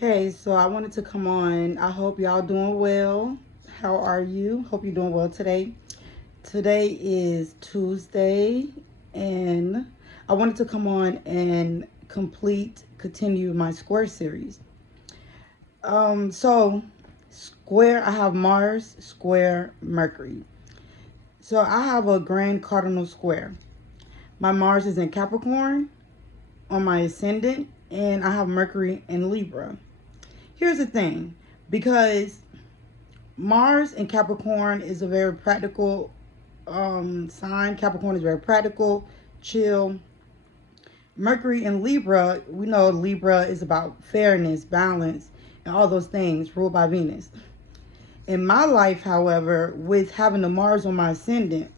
Hey, so I wanted to come on. I hope y'all doing well. How are you? Hope you're doing well today. Today is Tuesday, and I wanted to come on and continue my square series. So square, I have Mars, square, Mercury. So I have a grand cardinal square. My Mars is in Capricorn on my ascendant, and I have Mercury in Libra. Here's the thing, because Mars in Capricorn is a very practical sign. Capricorn is very practical, chill. Mercury in Libra, we know Libra is about fairness, balance, and all those things, ruled by Venus. In my life, however, with having the Mars on my ascendant,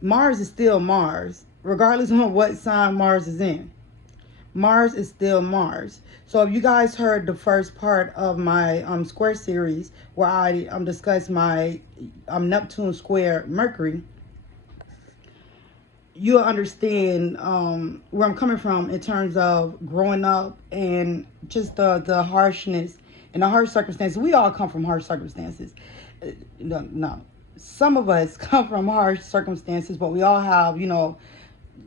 Mars is still Mars, regardless of what sign Mars is in. Mars is still Mars. So if you guys heard the first part of my square series where I discussed my Neptune square Mercury, you'll understand where I'm coming from in terms of growing up and just the harshness and the harsh circumstances. We all come from harsh circumstances. No. Some of us come from harsh circumstances, but we all have,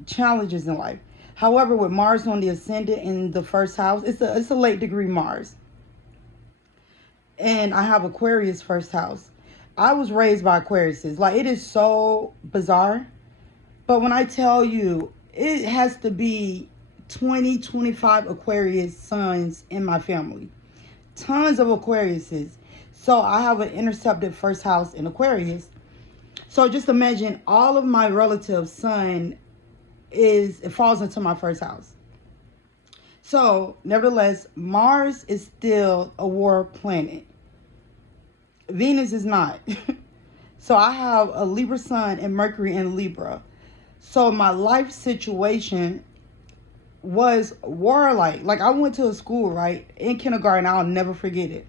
challenges in life. However, with Mars on the ascendant in the first house, it's a late degree Mars. And I have Aquarius first house. I was raised by Aquariuses. Like, it is so bizarre. But when I tell you, it has to be 20, 25 Aquarius sons in my family. Tons of Aquariuses. So I have an intercepted first house in Aquarius. So just imagine all of my relatives' son it falls into my first house. So, nevertheless, Mars is still a war planet. Venus is not. So I have a Libra sun and Mercury in Libra. So my life situation was warlike. Like, I went to a school, right, in kindergarten. I'll never forget it.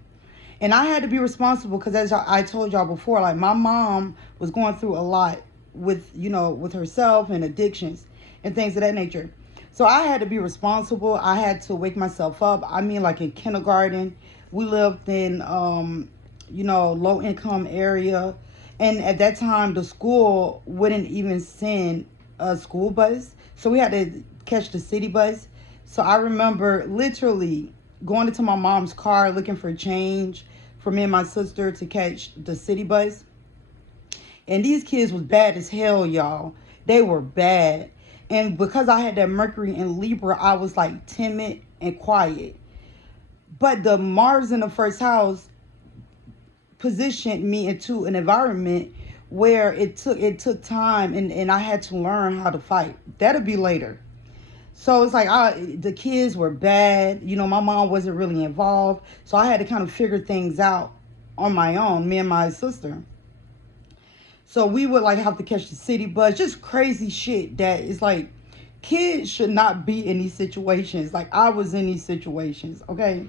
And I had to be responsible because, as I told y'all before, like, my mom was going through a lot with herself and addictions and things of that nature. So I had to be responsible. I had to wake myself up. I mean, like, in kindergarten, we lived in, low income area. And at that time, the school wouldn't even send a school bus. So we had to catch the city bus. So I remember literally going into my mom's car looking for change for me and my sister to catch the city bus. And these kids was bad as hell, y'all. They were bad. And because I had that Mercury in Libra, I was like timid and quiet. But the Mars in the first house positioned me into an environment where it took time and I had to learn how to fight. That'll be later. So it's like the kids were bad. My mom wasn't really involved. So I had to kind of figure things out on my own, me and my sister. So we would like have to catch the city bus, just crazy shit that is like, kids should not be in these situations. Like, I was in these situations, okay?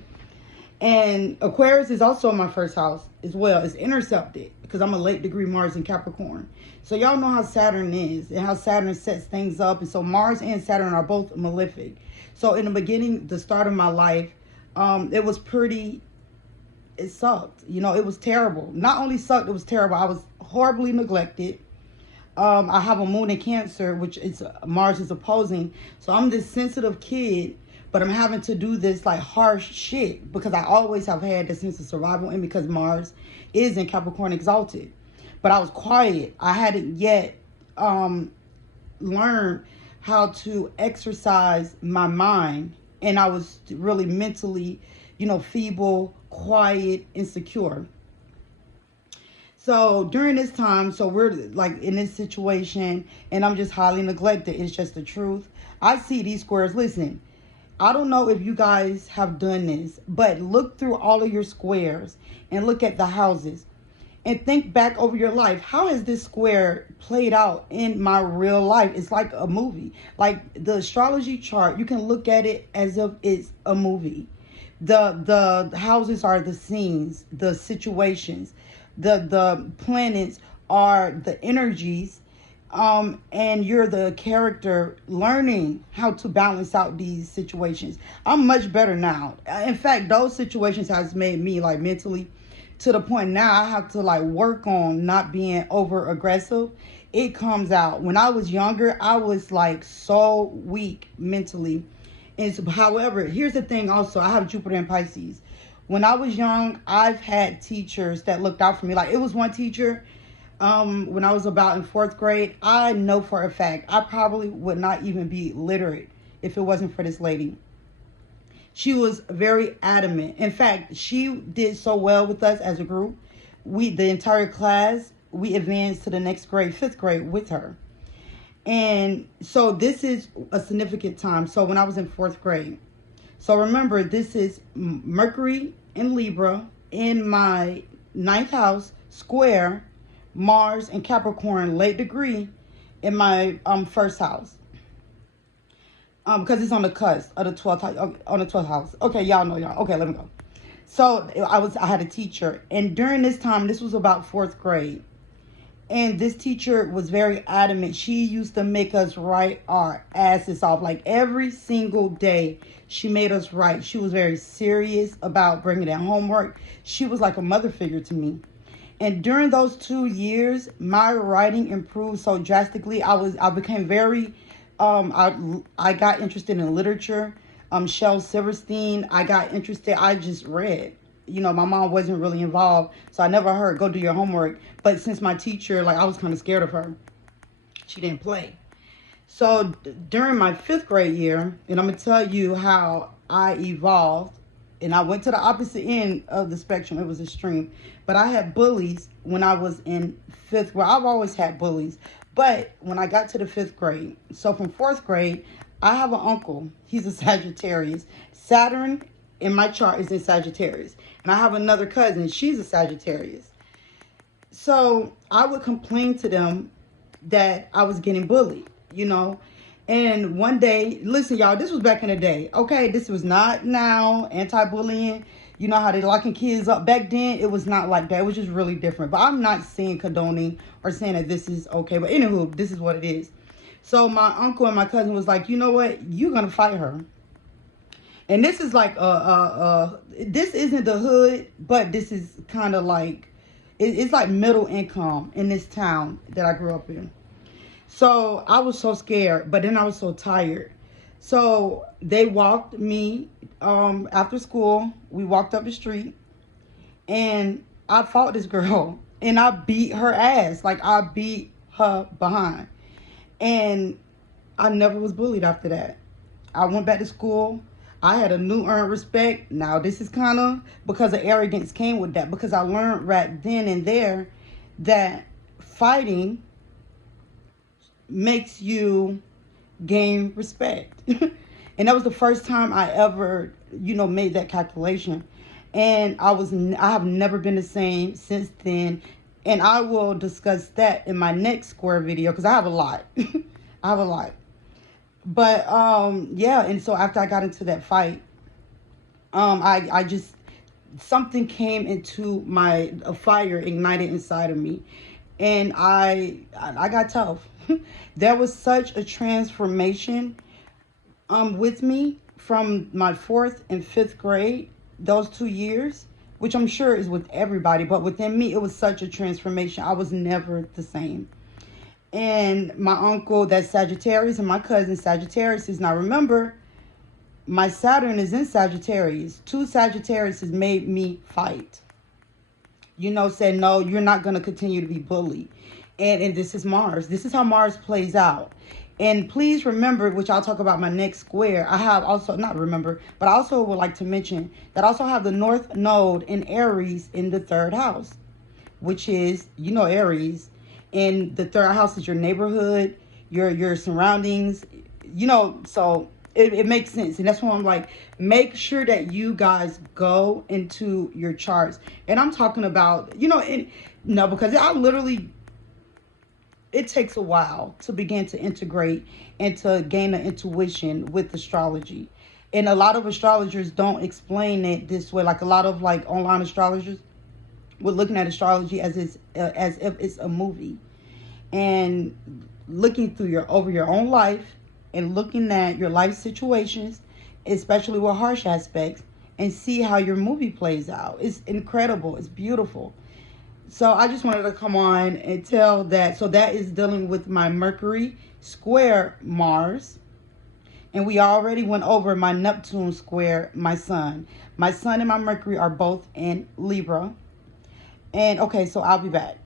And Aquarius is also in my first house as well. It's intercepted because I'm a late degree Mars in Capricorn. So y'all know how Saturn is and how Saturn sets things up. And so Mars and Saturn are both malefic. So in the beginning, the start of my life, it was it sucked. It was terrible. Not only sucked, it was terrible. I was horribly neglected. I have a moon in Cancer, which is Mars is opposing. So I'm this sensitive kid, but I'm having to do this like harsh shit because I always have had this sense of survival, and because Mars is in Capricorn exalted. But I was quiet. I hadn't yet learned how to exercise my mind, and I was really mentally, feeble, quiet, insecure. So during this time, so we're like in this situation, and I'm just highly neglected. It's just the truth. I see these squares. Listen, I don't know if you guys have done this, but look through all of your squares and look at the houses and think back over your life. How has this square played out in my real life? It's like a movie. Like the astrology chart, you can look at it as if it's a movie. The houses are the scenes, the situations. The planets are the energies. And you're the character learning how to balance out these situations. I'm much better now. In fact, those situations has made me like mentally to the point now I have to like work on not being over aggressive. It comes out. When I was younger, I was like so weak mentally. And so, however, here's the thing also, I have Jupiter in Pisces. When I was young, I've had teachers that looked out for me. Like it was one teacher when I was about in 4th grade. I know for a fact I probably would not even be literate if it wasn't for this lady. She was very adamant. In fact, she did so well with us as a group. The entire class, we advanced to the next grade, 5th grade with her. And so this is a significant time. So when I was in 4th grade, so remember, this is Mercury in Libra in my 9th house, square Mars and Capricorn late degree in my first house. Because it's on the cusp of the 12th house. Okay, y'all know y'all. Okay, let me go. So I had a teacher, and during this time, this was about 4th grade. And this teacher was very adamant. She used to make us write our asses off. Like every single day, she made us write. She was very serious about bringing in homework. She was like a mother figure to me. And during those 2 years, my writing improved so drastically. I became very, I got interested in literature. Shel Silverstein, I got interested. I just read. You know, my mom wasn't really involved, so I never heard, go do your homework. But since my teacher, like, I was kind of scared of her. She didn't play. So during my 5th grade year, and I'm going to tell you how I evolved, and I went to the opposite end of the spectrum. It was extreme. But I had bullies when I was in 5th grade. I've always had bullies. But when I got to the 5th grade, so from 4th grade, I have an uncle. He's a Sagittarius. Saturn in my chart is in Sagittarius. And I have another cousin. She's a Sagittarius. So I would complain to them that I was getting bullied, you know. And one day, listen, y'all, this was back in the day. Okay, this was not now, anti-bullying. You know how they locking kids up. Back then, it was not like that. It was just really different. But I'm not saying condoning or saying that this is okay. But anywho, this is what it is. So my uncle and my cousin was like, you know what? You're going to fight her. And this is like, this isn't the hood, but this is kind of like, it's like middle income in this town that I grew up in. So I was so scared, but then I was so tired. So they walked me after school. We walked up the street, and I fought this girl, and I beat her ass. Like, I beat her behind. And I never was bullied after that. I went back to school. I had a new earned respect. Now, this is kind of because of arrogance came with that. Because I learned right then and there that fighting makes you gain respect. And that was the first time I ever, you know, made that calculation. And I have never been the same since then. And I will discuss that in my next square video because I have a lot. I have a lot. But yeah, and so after I got into that fight, I just, something came into a fire ignited inside of me, and I got tough. There was such a transformation with me from my 4th and 5th grade, those 2 years, which I'm sure is with everybody, but within me, it was such a transformation. I was never the same. And my uncle, that's Sagittarius, and my cousin, Sagittarius. Now remember, my Saturn is in Sagittarius. 2 Sagittarius made me fight. You know, said, no, you're not going to continue to be bullied. And this is Mars. This is how Mars plays out. And please remember, which I'll talk about my next square. I have also, not remember, but I also would like to mention that I also have the North Node in Aries in the 3rd house, which is, you know, Aries. And the 3rd house is your neighborhood, your surroundings, you know, so it makes sense. And that's why I'm like, make sure that you guys go into your charts. And I'm talking about, you know, because it takes a while to begin to integrate and to gain an intuition with astrology. And a lot of astrologers don't explain it this way. Like a lot of like online astrologers, we're looking at astrology as if it's a movie. And looking through over your own life and looking at your life situations, especially with harsh aspects, and see how your movie plays out. It's incredible. It's beautiful. So I just wanted to come on and tell that. So that is dealing with my Mercury square Mars. And we already went over my Neptune square my Sun. My Sun and my Mercury are both in Libra. And okay, so I'll be back.